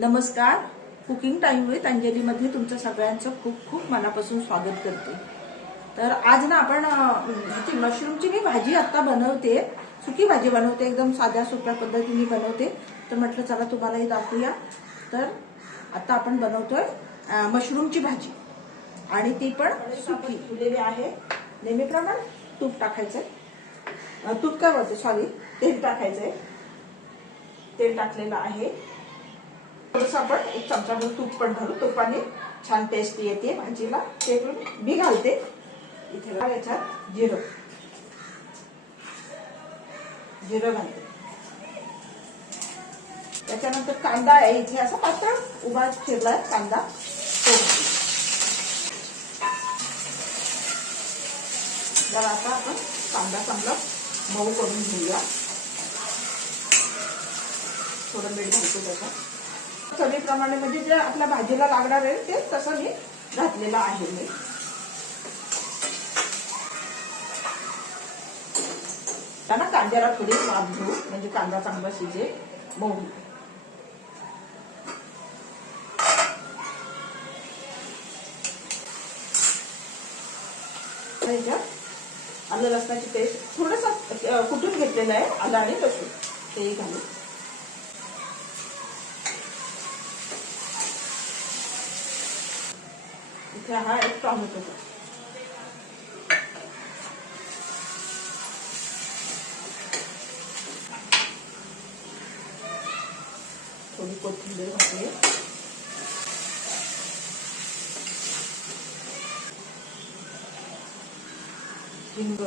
नमस्कार. Cooking time with अंजलीमध्ये तुमचं सगळ्यांचं खूप खूप मनापासून स्वागत करते. तर आज ना आपण ह्याची मशरूमची मी भाजी आत्ता बनवते सुकी भाजी बनवते एकदम साध्या सोप्या पद्धतीने बनवते. तर म्हटलं चला तुम्हालाही दाखवूया. तर आता आपण बनवतोय मशरूमची भाजी. आणि ती पण सुकी. फुलेली आहे. नेहमीप्रमाणे तूप टाकायचंय. तूप काय बोलते? सॉरी तेल टाकायचंय. तेल टाकलेलं आहे. थोडस आपण एक चमचाभर तूप पण घालू. तुपाने छान टेस्ट येते. भाजीला ते पण मी घालते. इथे याच्यात जिरं. जिरं घालते. त्याच्यानंतर कांदा आहे इथे असा. पातळ उभा चिरलाय कांदा. तो घालते. आता आपण कांदा चांगला मऊ करून घेऊया. थोडं मीठ घालतो त्याचा चवीप्रमाणे म्हणजे जे आपल्या भाजीला लागणार आहे ते तसं मी घातलेलं आहे. मी त्यांना कांद्याला थोडी वाफ घेऊ म्हणजे कांदा चांगला शिजे मऊ. आलं लसणाची पेस्ट थोडस कुठून घेतलेलं आहे आलं आणि लसूण. तेही घालू. इथे हा एक टॉमॅटो थोडी कोथिंबीर घातली हिंग।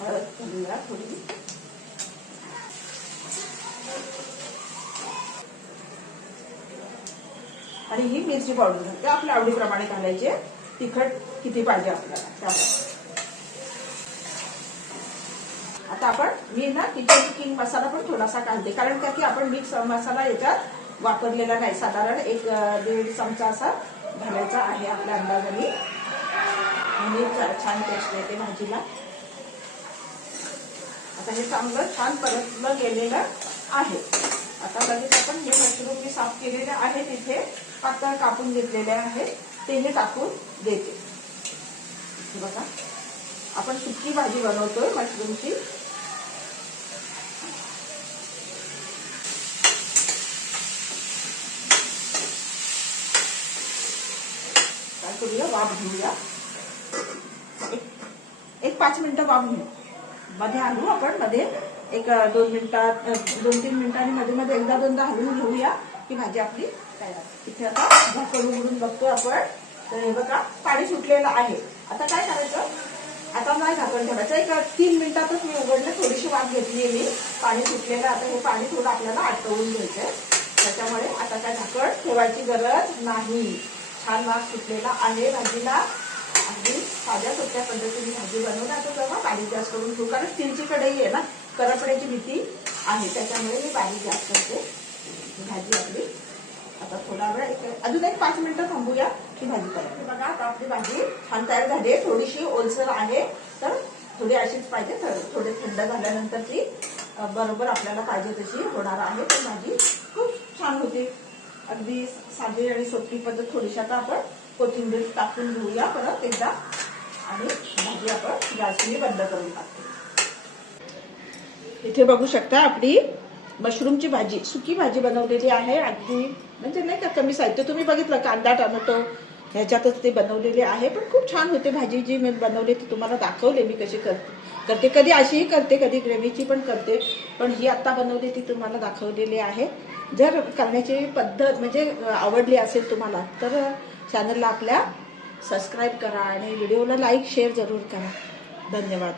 हळद घालूया आणि ही मिरची पावडर घालते आपल्या आवडीप्रमाणे घालायचे. तिखट किती पाहिजे आपल्याला त्याप्रमाणे आता आपण मी ना किचन किंग मसाला पण थोडासा घालते कारण का की आपण मिक्स मसाला याच्यात वापरलेला नाही. साधारण एक दीड चमचा असा घालायचा आहे आपल्या अंदाजाने. आणि छान टेस्ट येते भाजीला. आता हे चांगलं छान परतलं गेलेलं आहे. आता लगेच आपण हे मशरूम मी साफ केलेले आहेत इथे पातळ कापून घेतलेले आहेत ते हे टाकून देते. बघा आपण सुकी भाजी बनवतोय मशरूमची. काय करूया? वाफ घेऊया. एक- एक पाच मिनिटं वाफ घेऊ. मध्ये आणू आपण मध्ये एक दोन मिनिटात दोन तीन मिनिटांनी मध्ये मध्ये एकदा दोनदा हलवून घेऊया की भाजी आपली तयार इथे आता झाकण उघडून बघतो आपण. तर हे बघा पाणी सुटलेलं आहे. आता काय करायचं? आता नाही झाकण ठेवायचं. एक तीन मिनिटातच मी उघडलं थोडीशी वाफ घेतली मी पाणी सुटलेलं आता हे पाणी थोडं आपल्याला आटवून घ्यायचंय. त्याच्यामुळे आता काय झाकण ठेवायची गरज नाही. छान वाफ सुटलेला आहे भाजीला. अगदी साध्या सोप्या पद्धतीने भाजी बनवून आता जेव्हा पाणी गॅस करून ठेवू. कारण स्टीलची कढई आहे ना करपण्याची भीती आहे त्याच्यामुळे मी बारीक जास्त करते भाजी आपली. आता थोडा वेळ एक अजून एक पाच मिनिटं थांबूया ही भाजी तयार बघा आता आपली भाजी छान तयार झाली आहे. थोडीशी ओलसर आहे तर थोडी अशीच पाहिजे. तर थोडी थंड झाल्यानंतर ती बरोबर आपल्याला पाहिजे तशी होणार आहे तर भाजी. खूप छान होती. अगदी साधी आणि सोपी पद्धत थोडीशी आता आपण कोथिंबीर टाकून घेऊया परत एकदा. आणि भाजी आपण गॅसनी बंद करून टाकतो. इथे बघू शकता आपली मशरूमची भाजी सुकी भाजी बनवलेली आहे अगदी. म्हणजे नाही का कमी साहित्य. तुम्ही बघितलं कांदा टोमॅटो ह्याच्यातच ते बनवलेले आहे. पण खूप छान होते भाजी जी मी बनवली ती तुम्हाला दाखवले मी कशी करते करते. कधी अशीही करते कधी ग्रेव्हीची पण करते. पण ही आत्ता बनवली ती तुम्हाला दाखवलेली आहे. जर करण्याची पद्धत म्हणजे आवडली असेल तुम्हाला तर चॅनलला आपल्या सबस्क्राईब करा आणि व्हिडिओला लाईक शेअर जरूर करा. धन्यवाद.